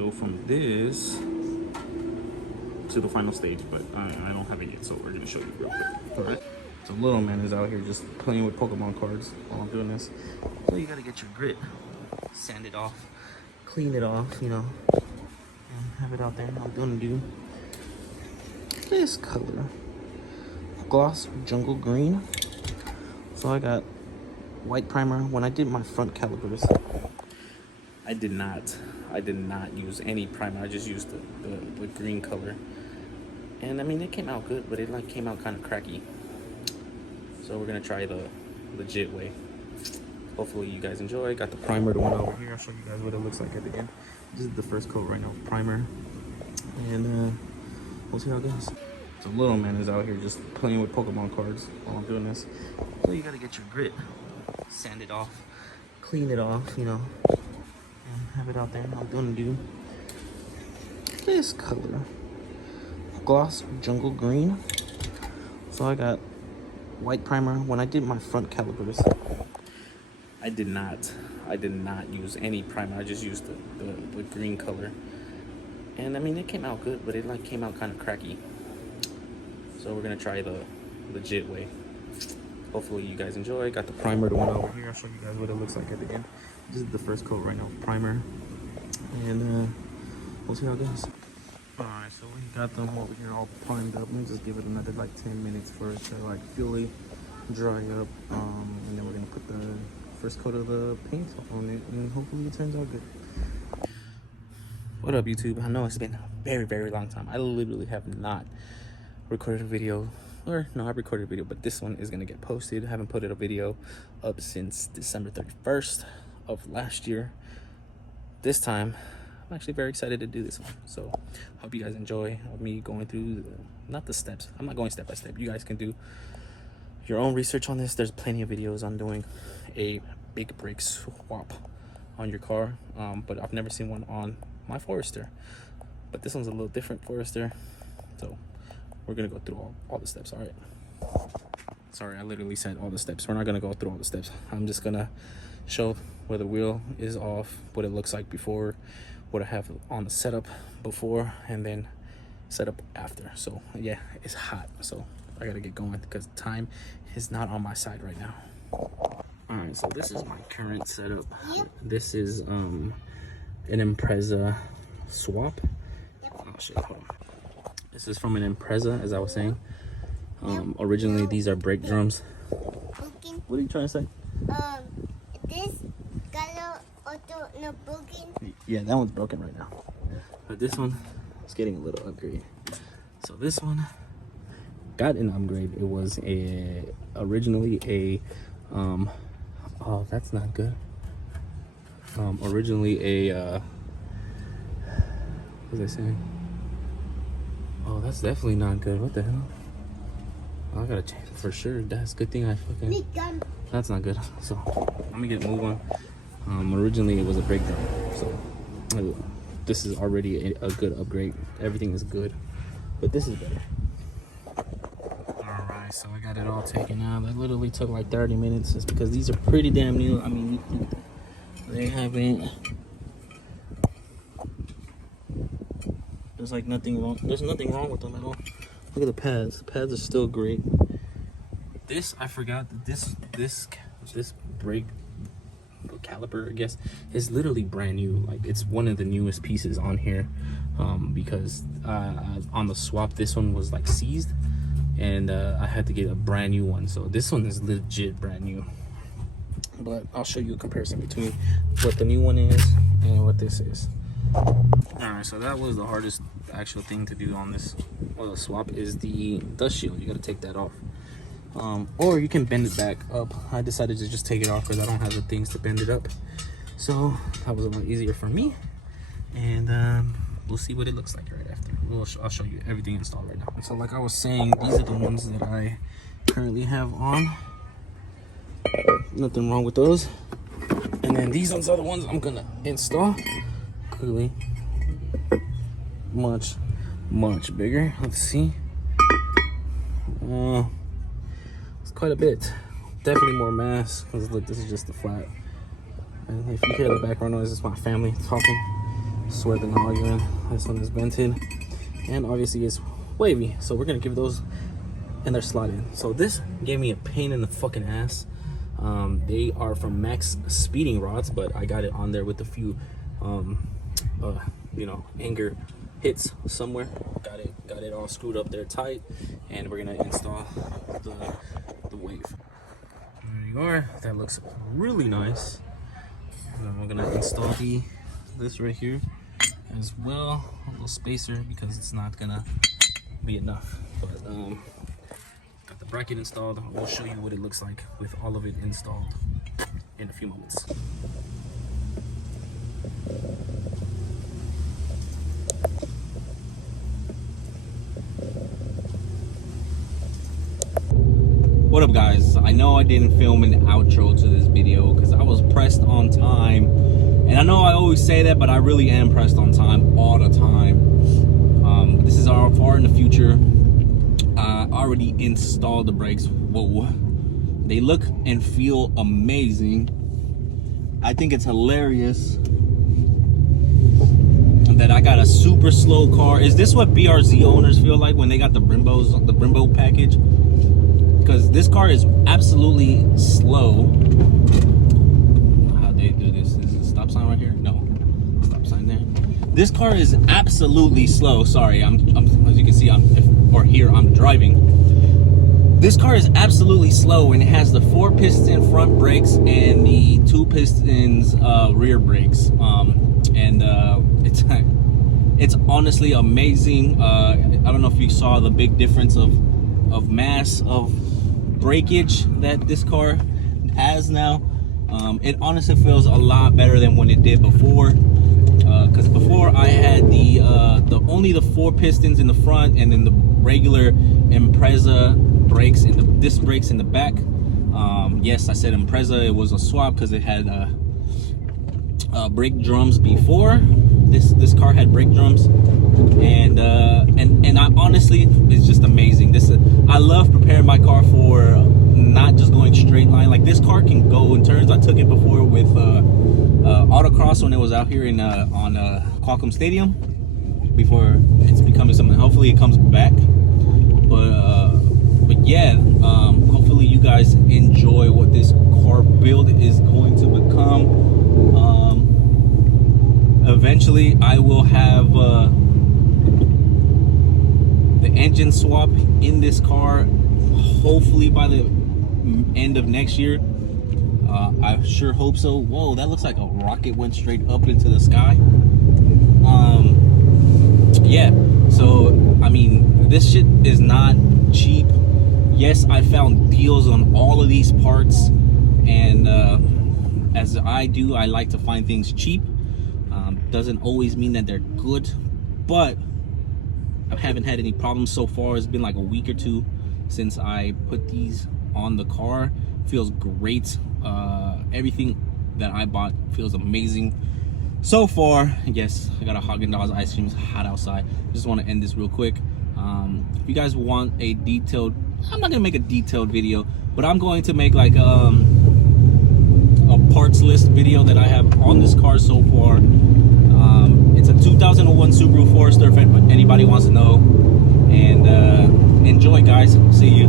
go from this to the final stage, but I don't have it yet, so we're gonna show you real quick. All right. So little man is out here just playing with Pokemon cards while I'm doing this. So you gotta get your grit, sand it off, clean it off, you know, and have it out there. I'm gonna do this color, gloss jungle green. So I got white primer. When I did my front calipers, I did not use any primer. I just used the green color, and I mean it came out good, but it like came out kind of cracky. So we're gonna try the legit way. Hopefully you guys enjoy. Got the primer, the one over here. I'll show you guys what it looks like at the end. This is the first coat right now, primer, and we'll see how it goes. So little man is out here just playing with Pokemon cards while I'm doing this. So you gotta get your grit, sand it off, clean it off, you know, and have it out there. I'm gonna do this color, gloss jungle green. So I got white primer. When I did my front calipers, I did not use any primer. I just used the green color, and I mean it came out good, but it like came out kind of cracky. So we're gonna try the legit way. Hopefully you guys enjoy. Got the primer, the one over here. I'll show you guys what it looks like at the end. This is the first coat right now, primer, and we'll see how it goes. All right, so we got them over here all primed up. Let me just give it another like 10 minutes for it to like fully dry up, and then we're gonna put the first coat of the paint on it, and hopefully it turns out good. What up, YouTube? I know it's been a very long time. I literally have not recorded a video, or no, I recorded a video, but this one is gonna get posted. I haven't put a video up since December 31st of last year. This time I'm actually very excited to do this one, so hope you guys enjoy me going through not the steps. I'm not going step by step. You guys can do your own research on this. There's plenty of videos on doing a big brake swap on your car, but I've never seen one on my Forester. But this one's a little different Forester, so we're gonna go through all the steps. All right, sorry, I literally said all the steps. We're not gonna go through all the steps. I'm just gonna show where the wheel is off, what it looks like before, what I have on the setup before, and then setup after. So yeah, it's hot, so I gotta get going because time is not on my side right now. All right, so this is my current setup. This is an Impreza swap. Oh shit, hold on. This is from an Impreza, as I was saying. Originally, these are brake drums. What are you trying to say? This color auto no broken. Yeah, that one's broken right now. But this one is getting a little upgrade. So this one got an upgrade. It was originally a oh, that's not good. Originally a what was I saying? Oh, that's definitely not good. What the hell? I gotta change it for sure. That's a good thing I fucking... That's not good. So let me get move on. Originally it was a brake drum, so this is already a good upgrade. Everything is good, but this is better. All right, so I got it all taken out. That literally took like 30 minutes. It's because these are pretty damn new. I mean, they haven't... There's like nothing wrong. There's nothing wrong with them at all. Look at the pads. The pads are still great. This, I forgot that this brake caliper, I guess, is literally brand new. Like, it's one of the newest pieces on here, because on the swap this one was like seized, and I had to get a brand new one. So this one is legit brand new. But I'll show you a comparison between what the new one is and what this is. Alright, so that was the hardest actual thing to do on this swap, is the dust shield. You got to take that off, or you can bend it back up. I decided to just take it off because I don't have the things to bend it up, so that was a lot easier for me. And we'll see what it looks like right after. I'll show you everything installed right now. So like I was saying, these are the ones that I currently have on. Nothing wrong with those. And then these ones are the ones I'm gonna install. Clearly much bigger. Let's see. It's quite a bit. Definitely more mass. Because look, this is just the flat. And if you hear the background noise, it's my family talking. swerving and arguing. This one is vented, and obviously it's wavy. So we're gonna give those, and they're slotted. So this gave me a pain in the fucking ass. They are from Max speeding rods, but I got it on there with a few, you know, anger hits somewhere. Got it all screwed up there tight, and we're gonna install the wave. There you are. That looks really nice. And then we're gonna install this right here as well, a little spacer, because it's not gonna be enough. But got the bracket installed. I'll show you what it looks like with all of it installed in a few moments. What up, guys? I know I didn't film an outro to this video because I was pressed on time, and I know I always say that, but I really am pressed on time all the time. This is far in the future. I already installed the brakes. Whoa, they look and feel amazing. I think it's hilarious that I got a super slow car. Is this what BRZ owners feel like when they got the Brembo package? Because this car is absolutely slow. How they do this? Is it a stop sign right here? No, stop sign there. This car is absolutely slow. Sorry, I'm as you can see, I'm driving. This car is absolutely slow, and it has the 4-piston front brakes and the 2-pistons rear brakes. It's honestly amazing. I don't know if you saw the big difference of mass of breakage that this car has now. It honestly feels a lot better than when it did before, because before I had only the 4 pistons in the front, and then the regular Impreza brakes and the disc brakes in the back. Yes, I said Impreza. It was a swap because it had brake drums before. This car had brake drums, and I honestly, it's just amazing. I love preparing my car for not just going straight line. Like, this car can go in turns. I took it before with autocross when it was out here on Qualcomm Stadium, before it's becoming something. Hopefully it comes back, but yeah, hopefully you guys enjoy what this car build is going to become. Eventually I will have the engine swap in this car, hopefully by the end of next year. I sure hope so. Whoa, that looks like a rocket went straight up into the sky. Yeah, so I mean, this shit is not cheap. Yes, I found deals on all of these parts, and as I do, I like to find things cheap. Doesn't always mean that they're good, but I haven't had any problems so far. It's been like a week or two since I put these on the car. Feels great. Everything that I bought feels amazing so far. Yes, I got a Haagen-Dazs ice cream. It's hot outside. Just want to end this real quick. If you guys want a detailed, I'm not gonna make a detailed video, but I'm going to make like a parts list video that I have on this car so far. It's a 2001 Subaru Forester, if anybody wants to know. And enjoy, guys. See you.